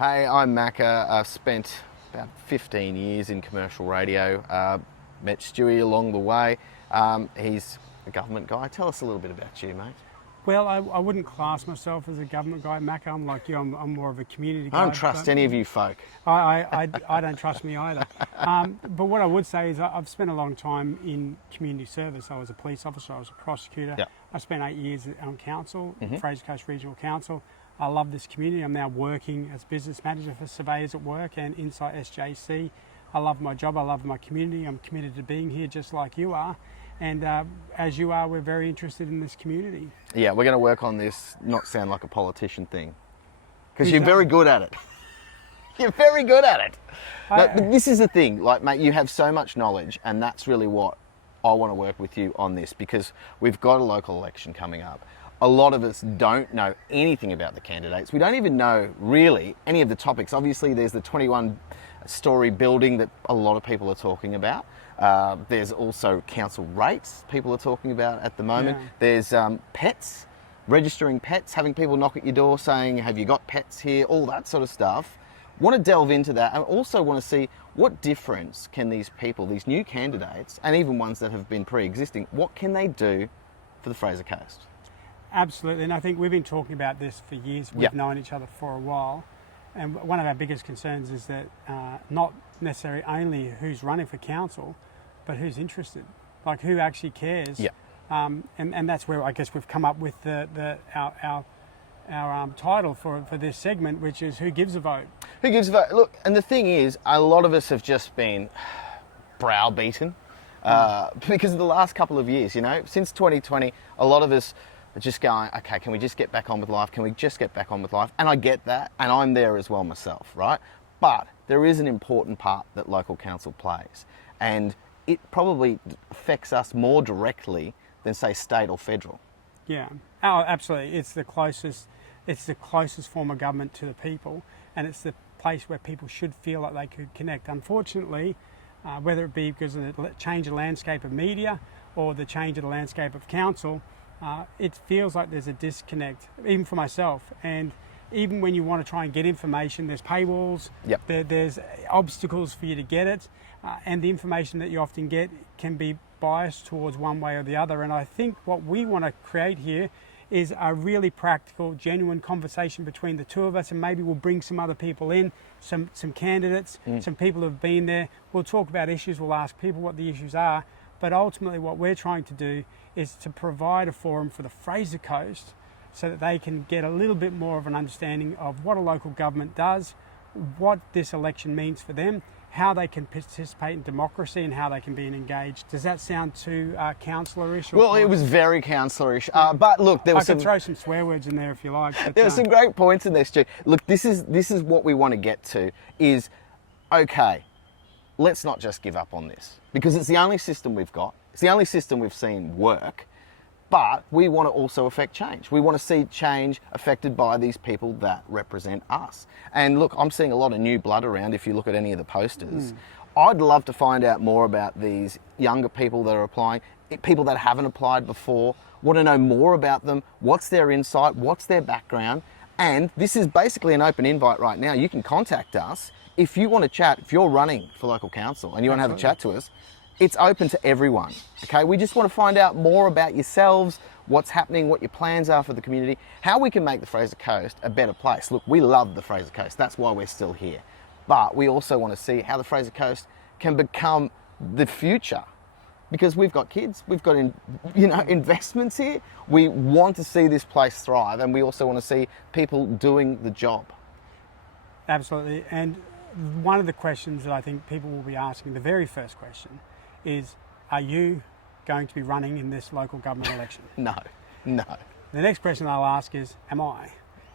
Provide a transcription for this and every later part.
Hey, I'm Macca. I've spent about 15 years in commercial radio. Met Stewie along the way. He's a government guy. Tell us a little bit about you, mate. Well, I wouldn't class myself as a government guy, Macca. I'm like you. I'm more of a community guy. I don't trust any of you folk. I don't trust me either. But what I would say is I've spent a long time in community service. I was a police officer. I was a prosecutor. Yep. I spent 8 years on council, Fraser Coast Regional Council. I love this community. I'm now working as business manager for Surveyors at Work and Insight SJC. I love my job. I love my community. I'm committed to being here just like you are. And as you are, we're very interested in this community. Yeah, we're going to work on this, not sound like a politician thing. Because you're very good at it. You're very good at it. But this is the thing, like, mate, you have so much knowledge, and that's really what I want to work with you on this, because we've got a local election coming up. A lot of us don't know anything about the candidates. We don't even know really any of the topics. Obviously, there's the 21-storey building that a lot of people are talking about. There's also council rates people are talking about at the moment. Yeah. There's pets, registering pets, having people knock at your door saying, have you got pets here? All that sort of stuff. Want to delve into that, and also want to see what difference can these people, these new candidates, and even ones that have been pre-existing, what can they do for the Fraser Coast? Absolutely, and I think we've been talking about this for years. We've known each other for a while, and one of our biggest concerns is that not necessarily only who's running for council, but who's interested, like who actually cares. Yeah. And that's where I guess we've come up with our title for this segment, which is Who Gives a Vote? Who gives a vote? Look, and the thing is, a lot of us have just been browbeaten because of the last couple of years, you know. Since 2020, a lot of us are just going, okay, can we just get back on with life? Can we just get back on with life? And I get that, and I'm there as well myself, right? But there is an important part that local council plays, and it probably affects us more directly than, say, state or federal. Yeah, oh, absolutely. It's the closest form of government to the people, and it's the place where people should feel like they could connect. Unfortunately, whether it be because of the change of landscape of media or the change of the landscape of council, it feels like there's a disconnect, even for myself. And even when you want to try and get information, there's paywalls, there's obstacles for you to get it, and the information that you often get can be biased towards one way or the other. And I think what we want to create here is a really practical, genuine conversation between the two of us, and maybe we'll bring some other people in, some candidates, some people who've been there. We'll talk about issues, we'll ask people what the issues are, but ultimately what we're trying to do is to provide a forum for the Fraser Coast so that they can get a little bit more of an understanding of what a local government does, what this election means for them, how they can participate in democracy and how they can be engaged. Does that sound too councillorish? Well, it was very councillorish. But look, there was I can throw some swear words in there if you like. But, there were some great points in there, Stu. Look, this is what we want to get to is, okay, let's not just give up on this, because it's the only system we've got. It's the only system we've seen work. But we want to also affect change. We want to see change affected by these people that represent us. And look, I'm seeing a lot of new blood around if you look at any of the posters. I'd love to find out more about these younger people that are applying, people that haven't applied before, want to know more about them, what's their insight, what's their background. And this is basically an open invite right now. You can contact us if you want to chat, if you're running for local council and you want to have a chat to us. It's open to everyone, okay? We just want to find out more about yourselves, what's happening, what your plans are for the community, how we can make the Fraser Coast a better place. Look, we love the Fraser Coast. That's why we're still here. But we also want to see how the Fraser Coast can become the future, because we've got kids, we've got investments here. We want to see this place thrive, and we also want to see people doing the job. Absolutely. And one of the questions that I think people will be asking, the very first question, is, are you going to be running in this local government election? No. The next question I'll ask is, am I?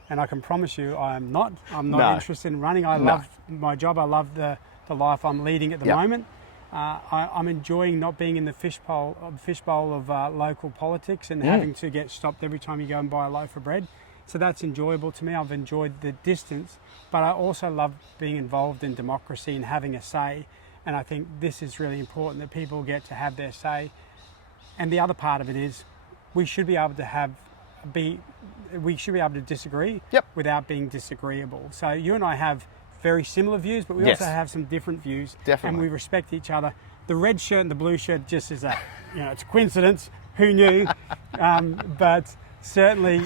And I can promise you I'm not. I'm not interested in running. I love my job. I love the life I'm leading at the moment. I'm enjoying not being in the fishbowl of local politics and having to get stopped every time you go and buy a loaf of bread. So that's enjoyable to me. I've enjoyed the distance, but I also love being involved in democracy and having a say. And I think this is really important, that people get to have their say. And the other part of it is we should be able to have we should be able to disagree Yep. without being disagreeable. So you and I have very similar views, but we Yes. also have some different views. Definitely. And we respect each other. The red shirt and the blue shirt just is it's a coincidence. Who knew? But certainly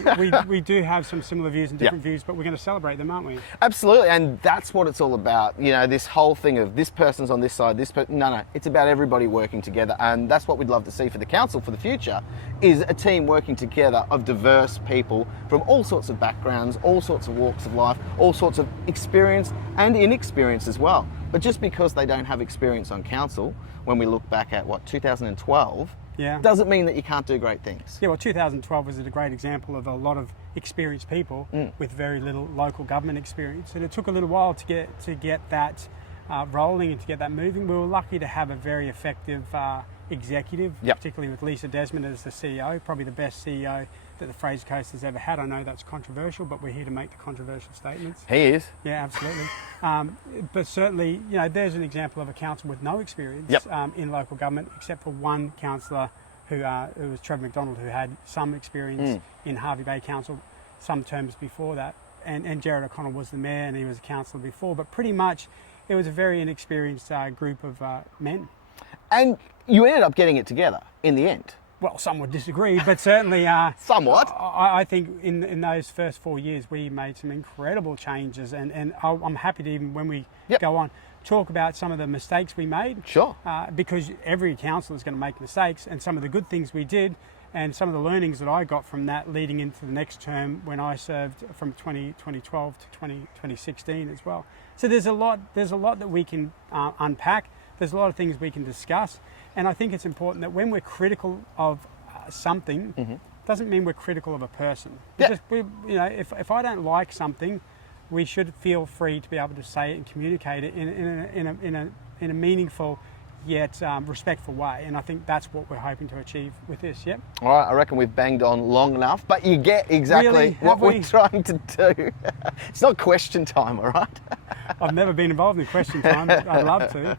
we do have some similar views and different views, but we're going to celebrate them, aren't we? Absolutely, and that's what it's all about. You know, this whole thing of this person's on this side, this person. No, it's about everybody working together, and that's what we'd love to see for the council for the future, is a team working together of diverse people from all sorts of backgrounds, all sorts of walks of life, all sorts of experience and inexperience as well. But just because they don't have experience on council, when we look back at 2012, doesn't mean that you can't do great things. Yeah, well, 2012 was a great example of a lot of experienced people with very little local government experience, and it took a little while to get that rolling and to get that moving. We were lucky to have a very effective executive, particularly with Lisa Desmond as the CEO, probably the best CEO that the Fraser Coast has ever had. I know that's controversial, but we're here to make the controversial statements. He is. Yeah, absolutely. But certainly, there's an example of a council with no experience in local government, except for one councillor who was Trevor McDonald, who had some experience in Hervey Bay Council some terms before that. And Jared O'Connell was the mayor, and he was a councillor before. But pretty much, it was a very inexperienced group of men. And you ended up getting it together in the end. Well, some would disagree, but certainly... Somewhat. I think in those first 4 years, we made some incredible changes, and I'm happy to, even when we go on, talk about some of the mistakes we made. Sure. Because every council is going to make mistakes, and some of the good things we did, and some of the learnings that I got from that leading into the next term when I served from 2012 to 2016 as well. So there's a lot that we can unpack. There's a lot of things we can discuss. And I think it's important that when we're critical of something, doesn't mean we're critical of a person. Yeah. If I don't like something, we should feel free to be able to say it and communicate it in a meaningful yet respectful way. And I think that's what we're hoping to achieve with this. Yep. All right, I reckon we've banged on long enough, but you get exactly Really? what we're trying to do. It's not question time, all right? I've never been involved in question time, but I'd love to.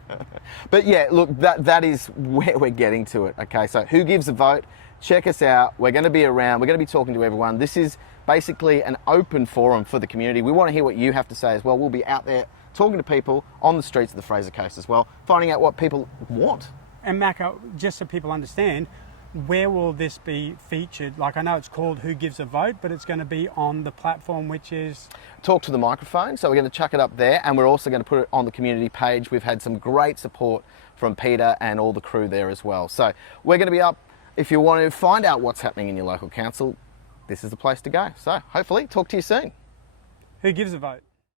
But yeah, look, that is where we're getting to it. Okay, so who gives a vote? Check us out. We're going to be around. We're going to be talking to everyone. This is basically an open forum for the community. We want to hear what you have to say as well. We'll be out there talking to people on the streets of the Fraser Coast as well, finding out what people want. And Mako, just so people understand, where will this be featured? Like, I know it's called Who Gives a Vote, but it's going to be on the platform which is... Talk to the Microphone. So we're going to chuck it up there, and we're also going to put it on the community page. We've had some great support from Peter and all the crew there as well. So we're going to be up. If you want to find out what's happening in your local council, this is the place to go. So hopefully talk to you soon. Who Gives a Vote?